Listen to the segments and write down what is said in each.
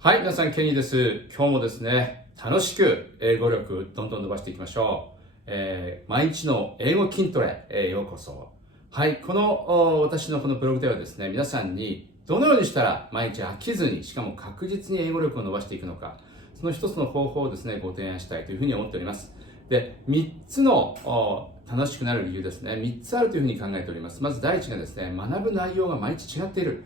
はい、皆さん、ケニーです。今日もですね、楽しく英語力どんどん伸ばしていきましょう。毎日の英語筋トレへようこそ。はい、私のこのブログではですね、皆さんにどのようにしたら毎日飽きずに、しかも確実に英語力を伸ばしていくのか、その一つの方法をですね、ご提案したいというふうに思っております。で、3つの楽しくなる理由ですね、3つあるというふうに考えております。まず第一がですね、学ぶ内容が毎日違っている。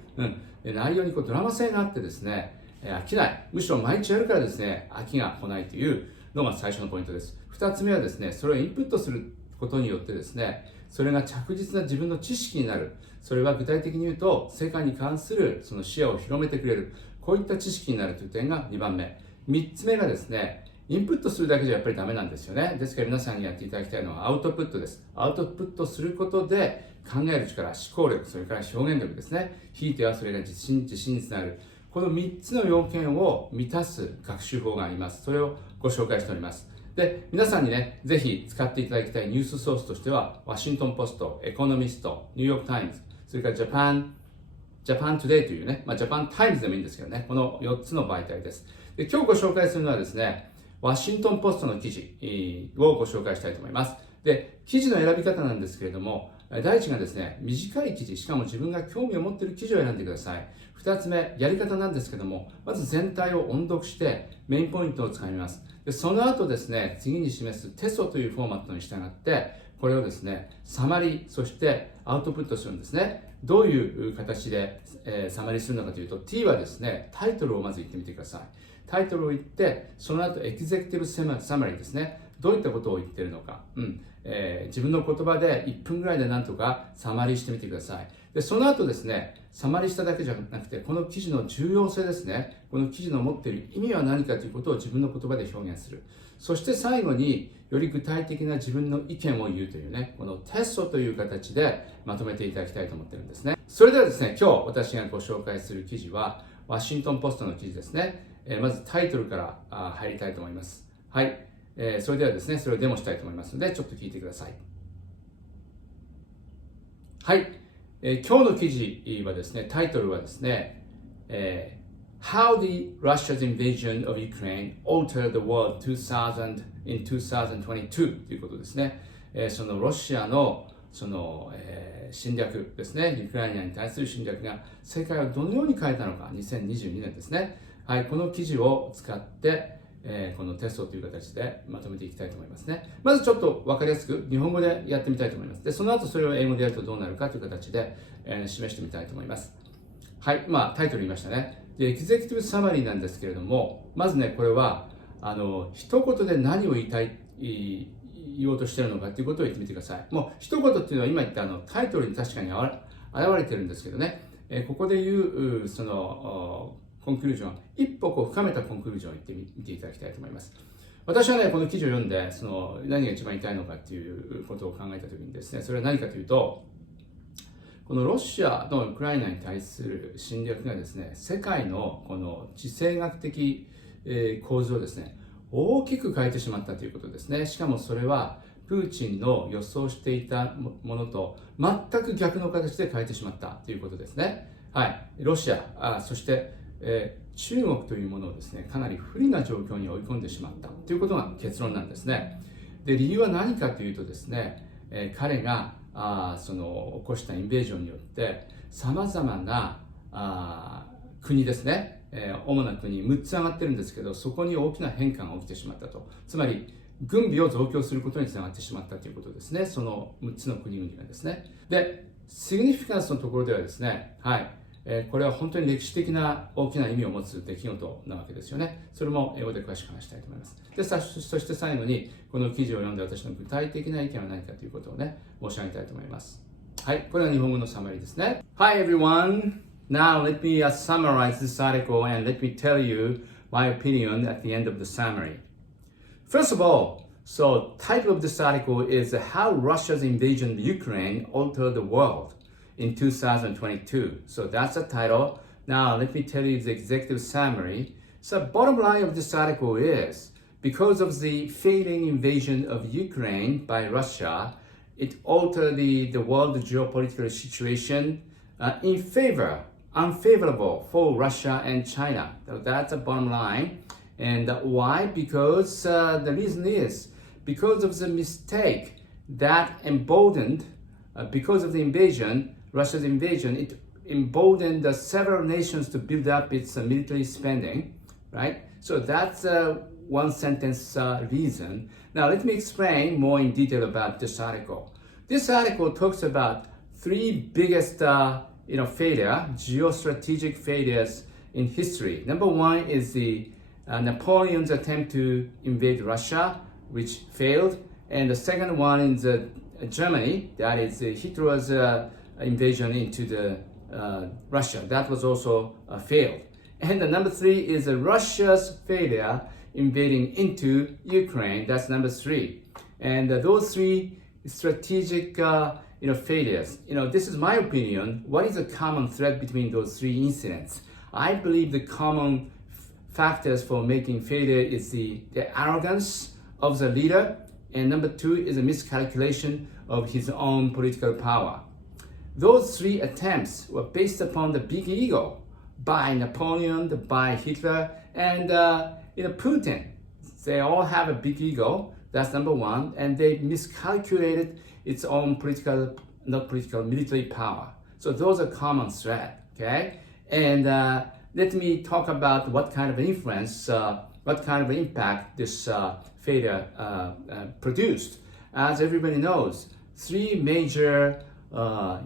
内容にドラマ性があってですね、飽きない。むしろ毎日やるからですね、飽きが来ないというのが最初のポイントです。2つ目はですね、それをインプットすることによってですね、それが着実な自分の知識になる。それは具体的に言うと、世界に関するその視野を広めてくれる。こういった知識になるという点が2番目。3つ目がですね、インプットするだけじゃやっぱりダメなんですよね。ですから皆さんにやっていただきたいのはアウトプットです。アウトプットすることで考える力、思考力、それから表現力ですね。ひいてはそれが自信につながる。この3つの要件を満たす学習法があります。それをご紹介しております。で、皆さんにね、ぜひ使っていただきたいニュースソースとしては、ワシントンポスト、エコノミスト、ニューヨークタイムズ、それからジャパントゥデイというね、ジャパンタイムズでもいいんですけどね、この4つの媒体です。で、今日ご紹介するのはですね、ワシントンポストの記事をご紹介したいと思います。で、記事の選び方なんですけれども、第一がですね、短い記事、しかも自分が興味を持っている記事を選んでください。二つ目、やり方なんですけども、まず全体を音読してメインポイントをつかみます。で、その後ですね、次に示すテソというフォーマットに従って、これをですね、サマリー、そしてアウトプットするんですね。どういう形で、サマリーするのかというと、T はですね、タイトルをまず言ってみてください。タイトルを言って、その後エグゼクティブサマリーですね。どういったことを言っているのか。自分の言葉で1分ぐらいでなんとかサマリーしてみてください。で、その後ですね、サマリーしただけじゃなくて、この記事の重要性ですね。この記事の持っている意味は何かということを自分の言葉で表現する。そして最後により具体的な自分の意見を言うというね、このテストという形でまとめていただきたいと思っているんですね。それではですね、今日私がご紹介する記事は、ワシントンポストの記事ですね。まずタイトルから入りたいと思います。はい。それではですね、それをデモしたいと思いますので、ちょっと聞いてください。はい。今日の記事はですね、タイトルはですね、How the Russia's invasion of Ukraine altered the world in 2022ということですね。そのロシアの侵略ですね、ウクライナに対する侵略が世界をどのように変えたのか、2022年ですね。はい、この記事を使って、このテストという形でまとめていきたいと思いますね。まずちょっと分かりやすく日本語でやってみたいと思います。で、その後それを英語でやるとどうなるかという形で、示してみたいと思います。はい、タイトル言いましたね。で、エグゼクティブサマリーなんですけれども、まずね、これは、一言で何を言おうとしているのかということを言ってみてください。もう一言っていうのは今言ったタイトルに確かに現れてるんですけどね、ここで言うコンクルージョン、一歩深めたコンクルージョンを言ってみていただきたいと思います。私はね、この記事を読んで、何が一番言いたいのかっていうことを考えたときにですね、それは何かというと、このロシアのウクライナに対する侵略がですね、世界のこの地政学的構図をですね、大きく変えてしまったということですね。しかもそれは、プーチンの予想していたものと全く逆の形で変えてしまったということですね。はい。ロシア、そして中国というものをですね、かなり不利な状況に追い込んでしまったということが結論なんですね。で、理由は何かというとですね、彼が起こしたインベージョンによってさまざまな国ですね、主な国6つ上がってるんですけど、そこに大きな変化が起きてしまったと。つまり軍備を増強することにつながってしまったということですね。その6つの国々がですね。で、シグニフィカンスのところではですね、はい。これは本当に歴史的な大きな意味を持つ出来事なわけですよね。それも英語で詳しく話したいと思います。で、そして最後にこの記事を読んで私の具体的な意見は何かということをね、申し上げたいと思います。はい、これが日本語のサマリーですね。Hi everyone! Now let me summarize this article and let me tell you my opinion at the end of the summary. First of all, so title of this article is How Russia's Invasion of Ukraine Altered the World.in 2022. So that's the title. Now let me tell you the executive summary. So bottom line of this article is because of the failing invasion of Ukraine by Russia, it altered the world geopolitical situation in favor unfavorable for Russia and China. So that's the bottom line. And why? Because the reason is because of the mistake that emboldened, because of the invasion, Russia's invasion, it emboldened several nations to build up its military spending, right? So that's one sentence reason. Now let me explain more in detail about this article. This article talks about three biggest geostrategic failures in history. Number one is the Napoleon's attempt to invade Russia, which failed. And the second one is Germany, that is Hitler's invasion into the Russia. That was also failed. And the number three is Russia's failure invading into Ukraine. That's number three. And those three strategic failures. This is my opinion. What is the common thread between those three incidents? I believe the common factors for making failure is the arrogance of the leader, and number two is a miscalculation of his own political power. Those three attempts were based upon the big ego by Napoleon, by Hitler, and Putin. They all have a big ego. That's number one, and they miscalculated its own military power. So those are common thread, okay? And let me talk about what kind of influence, what kind of impact this failure produced. As everybody knows, three major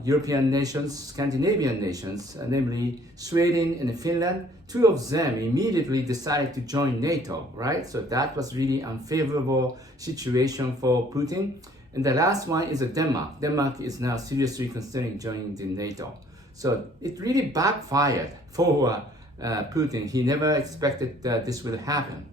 European nations, Scandinavian nations, namely Sweden and Finland, two of them immediately decided to join NATO, right? So that was really unfavorable situation for Putin. And the last one is Denmark. Denmark is now seriously considering joining the NATO. So it really backfired for Putin. He never expected that this would happen.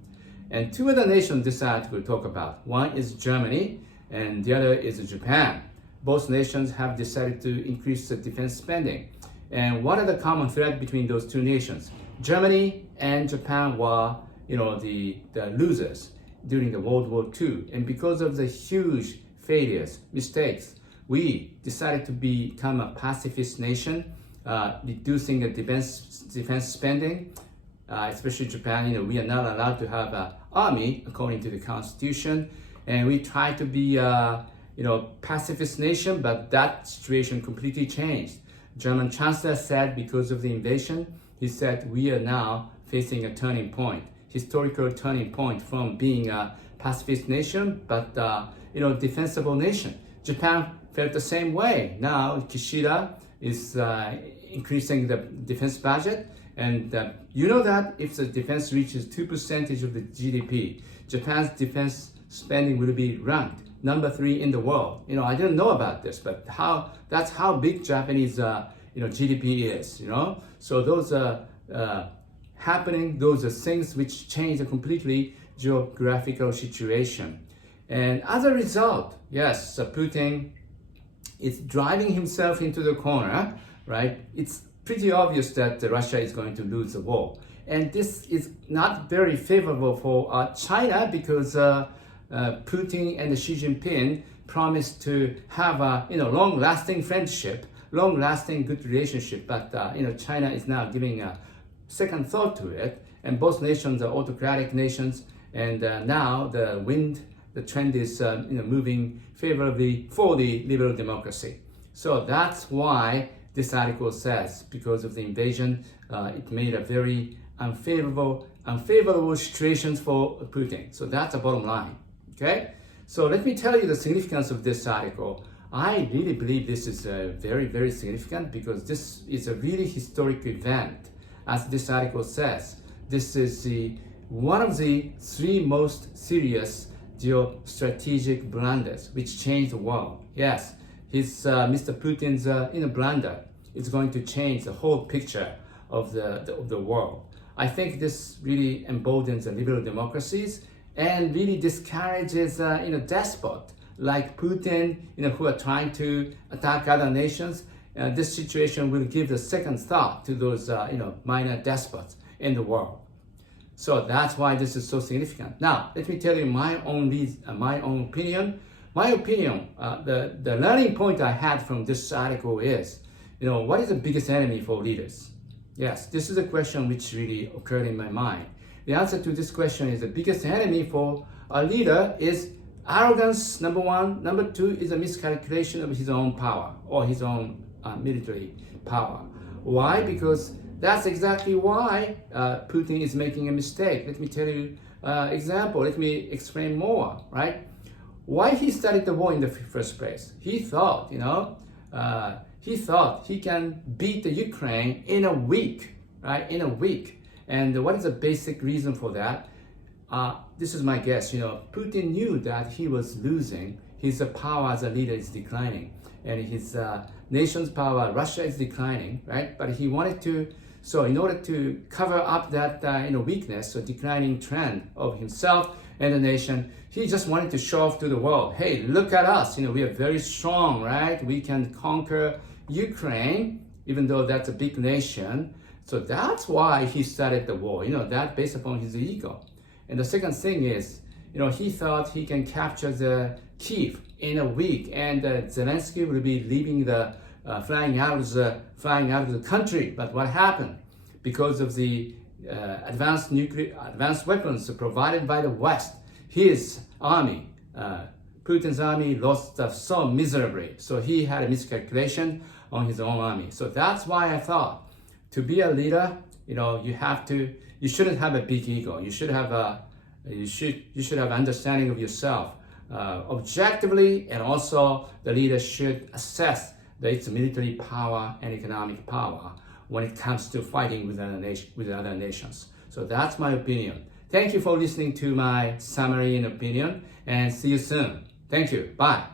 And two other nations this article will talk about. One is Germany and the other is Japan. Both nations have decided to increase the defense spending. And what are the common thread between those two nations? Germany and Japan were, the losers during the World War II. And because of the huge failures, mistakes, we decided to become a pacifist nation, reducing the defense spending. Especially Japan, we are not allowed to have an army according to the constitution. And we try to be pacifist nation, but that situation completely changed. German Chancellor said because of the invasion, he said we are now facing a turning point, historical turning point from being a pacifist nation, but defensible nation. Japan felt the same way. Now Kishida is increasing the defense budget, and that if the defense reaches 2% of the GDP, Japan's defense spending will be ranked number 3 in the world. I didn't know about this, but that's how big Japanese GDP is. So those are happening. Those are things which change a completely geographical situation. And as a result, yes, Putin is driving himself into the corner, right? It's pretty obvious that Russia is going to lose the war. And this is not very favorable for China because Putin and Xi Jinping promised to have a long-lasting friendship, long-lasting good relationship. But China is now giving a second thought to it, and both nations are autocratic nations. And now the trend is moving favorably for the liberal democracy. So that's why this article says because of the invasion, it made a very unfavorable situations for Putin. So that's the bottom line. Okay, so let me tell you the significance of this article. I really believe this is very, very significant because this is a really historic event. As this article says, this is one of the 3 most serious geostrategic blunders which changed the world. Yes, Mr. Putin's blunder is going to change the whole picture of the world. I think this really emboldens the liberal democracies and really discourages despot like Putin, who are trying to attack other nations. This situation will give the second thought to those minor despots in the world. So that's why this is so significant. Now, let me tell you my own opinion. My opinion, the learning point I had from this article is, what is the biggest enemy for leaders? Yes, this is a question which really occurred in my mind. The answer to this question is the biggest enemy for a leader is arrogance, number one. Number two is a miscalculation of his own power or his own military power. Why? Because that's exactly why Putin is making a mistake. Let me tell you example. Let me explain more, right? Why he started the war in the first place? He thought, he can beat the Ukraine in a week, right? In a week. And what is the basic reason for that? This is my guess. Putin knew that he was losing. His power as a leader is declining, and his nation's power, Russia, is declining, right? But he wanted to. So in order to cover up that weakness or declining trend of himself and the nation, he just wanted to show off to the world. Hey, look at us. We are very strong, right? We can conquer Ukraine, even though that's a big nation. So that's why he started the war. That based upon his ego. And the second thing is, he thought he can capture the Kyiv in a week, and Zelensky will be leaving the flying out of the country. But what happened? Because of the advanced weapons provided by the West, his army, Putin's army, lost so miserably. So he had a miscalculation on his own army. So that's why I thought, to be a leader, you shouldn't have a big ego. You should have understanding of yourself objectively, and also the leader should assess its military power and economic power when it comes to fighting with other nations. So that's my opinion. Thank you for listening to my summary and opinion, and see you soon. Thank you. Bye.